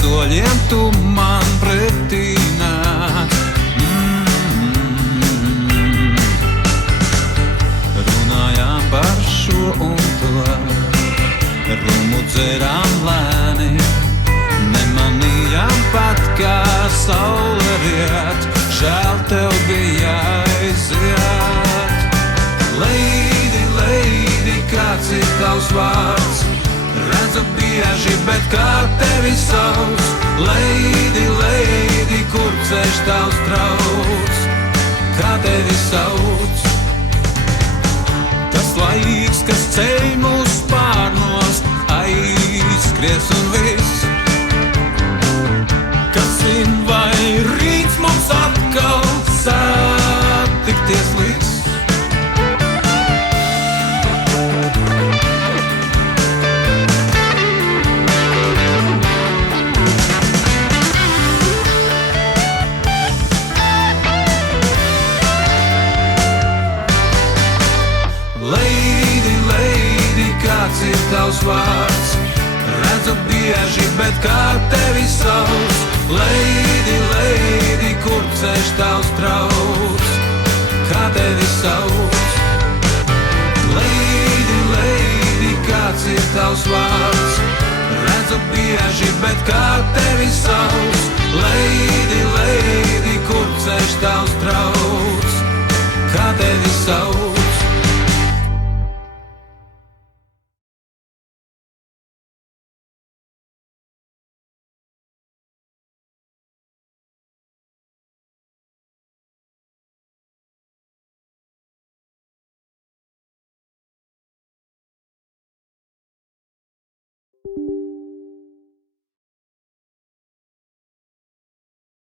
soļiem tu man pretī nāc. Runājām par šo un to, rumu dzerām lēni, nemanījām pat, kā saule riet, žēl tev bija aiziet. Lady, lady, kāds ir tavs vārds? Redzu bieži, bet kā tevi sauc? Lady, lady, kur ceļš tavs trauc? Kā tevi sauc? Tas laiks, kas ceļ mūs spārnos, aizskries un viss. Kas zin, vai rīts mums atkal satikties līdz? Lady, lady, kāds ir tavs vārds? Redzu bieži, bet kā tevi sauc? Lady, lady, kur ceļš tavs trauc? Kā tevi sauc? Lady, lady, kāds ir tavs vārds? Redzu bieži, bet kā tevi sauc? Lady, lady, kur ceļš tavs trauc? Kā tevi sauc?